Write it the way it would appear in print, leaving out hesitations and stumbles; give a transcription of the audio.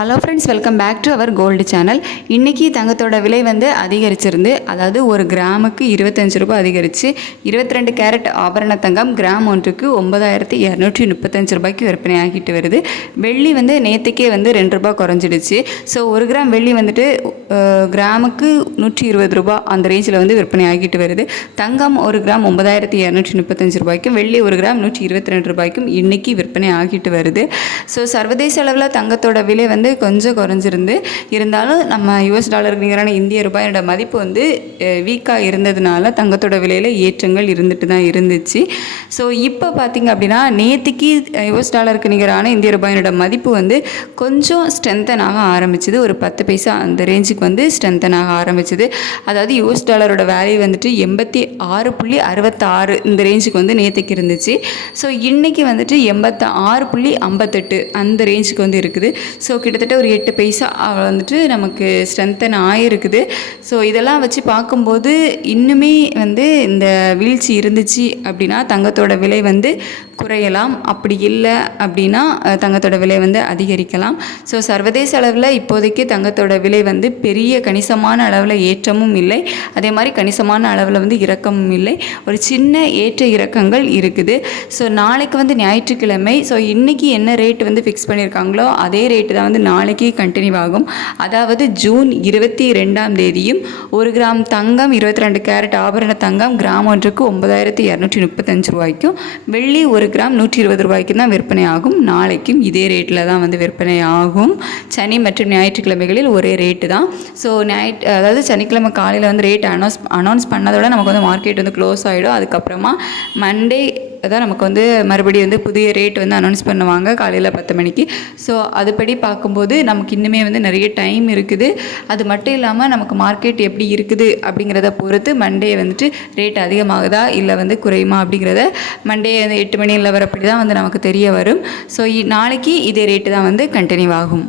Hello friends, welcome back to our gold channel. இன்றைக்கி தங்கத்தோட விலை வந்து அதிகரிச்சிருந்து, அதாவது ஒரு கிராமுக்கு 25 ரூபாய் அதிகரித்து 22 கேரட் ஆபரண தங்கம் கிராம் ஒன்றுக்கு 9235 ரூபாய்க்கு விற்பனை ஆகிட்டு வருது. வெள்ளி வந்து நேற்றுக்கே வந்து 2 ரூபாய் குறைஞ்சிடுச்சு. ஸோ ஒரு கிராம் வெள்ளி வந்துட்டு கிராமுக்கு 120 ரூபாய் அந்த ரேஞ்சில் வந்து விற்பனை ஆகிட்டு வருது. தங்கம் ஒரு கிராம் 9235 ரூபாய்க்கும், வெள்ளி ஒரு கிராம் 122 ரூபாய்க்கும் இன்றைக்கி விற்பனை ஆகிட்டு வருது. ஸோ சர்வதேச அளவில் தங்கத்தோட விலை வந்து கொஞ்சம் குறைஞ்சிருந்து, இருந்தாலும் நம்ம யூஎஸ் டாலருக்கு நிகரான இந்திய ரூபாயோட மதிப்பு வந்து வீக்காக இருந்ததுனால தங்கத்தோட விலையில் ஏற்றங்கள் இருந்துட்டு தான் இருந்துச்சு. ஸோ இப்போ பார்த்திங்க அப்படின்னா நேற்றுக்கு யூஎஸ் டாலருக்கு நிகரான இந்திய ரூபாயோட மதிப்பு வந்து கொஞ்சம் ஸ்ட்ரென்தன் ஆக ஆரம்பிச்சுது. ஒரு 10 பைசா அந்த ரேஞ்சுக்கு வந்து ஸ்ட்ரென்தன் ஆக ஆரம்பிச்சுது. அதாவது யூஎஸ் டாலரோட வேல்யூ வந்துட்டு 86.66 இந்த ரேஞ்சுக்கு வந்து நேற்றுக்கு இருந்துச்சு. ஸோ இன்றைக்கி வந்துட்டு 86.58 அந்த ரேஞ்சுக்கு வந்து இருக்குது. ஸோ கிட்டத்தட்ட ஒரு 8 பைசா வந்துட்டு நமக்கு ஸ்ட்ரென்தன் ஆகிருக்குது. ஸோ இதெல்லாம் வச்சு பார்க்கும்போது இன்னுமே வந்து இந்த வீழ்ச்சி இருந்துச்சு அப்படின்னா தங்கத்தோட விலை வந்து குறையலாம், அப்படி இல்லை அப்படின்னா தங்கத்தோட விலை வந்து அதிகரிக்கலாம். ஸோ சர்வதேச அளவில் இப்போதைக்கு தங்கத்தோட விலை வந்து பெரிய கணிசமான அளவில் ஏற்றமும் இல்லை, அதே மாதிரி கணிசமான அளவில் வந்து இறக்கமும் இல்லை, ஒரு சின்ன ஏற்ற இறக்கங்கள் இருக்குது. ஸோ நாளைக்கு வந்து ஞாயிற்றுக்கிழமை. ஸோ இன்றைக்கி என்ன ரேட் வந்து ஃபிக்ஸ் பண்ணியிருக்காங்களோ அதே ரேட்டு தான் வந்து நாளைக்கு கண்டினியூ ஆகும். அதாவது ஜூன் 22ஆம் தேதியும் 1 கிராம் தங்கம் 22 கேரட் ஆபரண தங்கம் கிராம் ஒன்றுக்கு 9235 ரூபாய்க்கும், வெள்ளி 1 கிராம் 120 ரூபாய்க்கு தான் விற்பனை ஆகும். நாளைக்கும் இதே ரேட்டில் தான் வந்து விற்பனை ஆகும். சனி மற்றும் ஞாயிற்றுக்கிழமைகளில் ஒரே ரேட்டு தான். ஸோ அதாவது சனிக்கிழமை காலையில் வந்து ரேட் அனௌன்ஸ் பண்ணதோட நமக்கு வந்து மார்க்கெட் வந்து க்ளோஸ் ஆகிடும். அதுக்கப்புறமா மண்டே தான் நமக்கு வந்து மறுபடியும் வந்து புதிய ரேட் வந்து அனௌன்ஸ் பண்ணுவாங்க காலையில் 10 மணிக்கு. ஸோ அதுபடி பார்க்கும்போது நமக்கு இன்னுமே வந்து நிறைய டைம் இருக்குது. அது மட்டும் இல்லாமல் நமக்கு மார்க்கெட் எப்படி இருக்குது அப்படிங்கிறத பொறுத்து மண்டே வந்துட்டு ரேட் அதிகமாகுதா இல்லை வந்து குறையுமா அப்படிங்கிறத மண்டே 8 மணி நிலவரப்படி தான் வந்து நமக்கு தெரிய வரும். ஸோ நாளைக்கு இதே ரேட்டு தான் வந்து கண்டினியூ ஆகும்.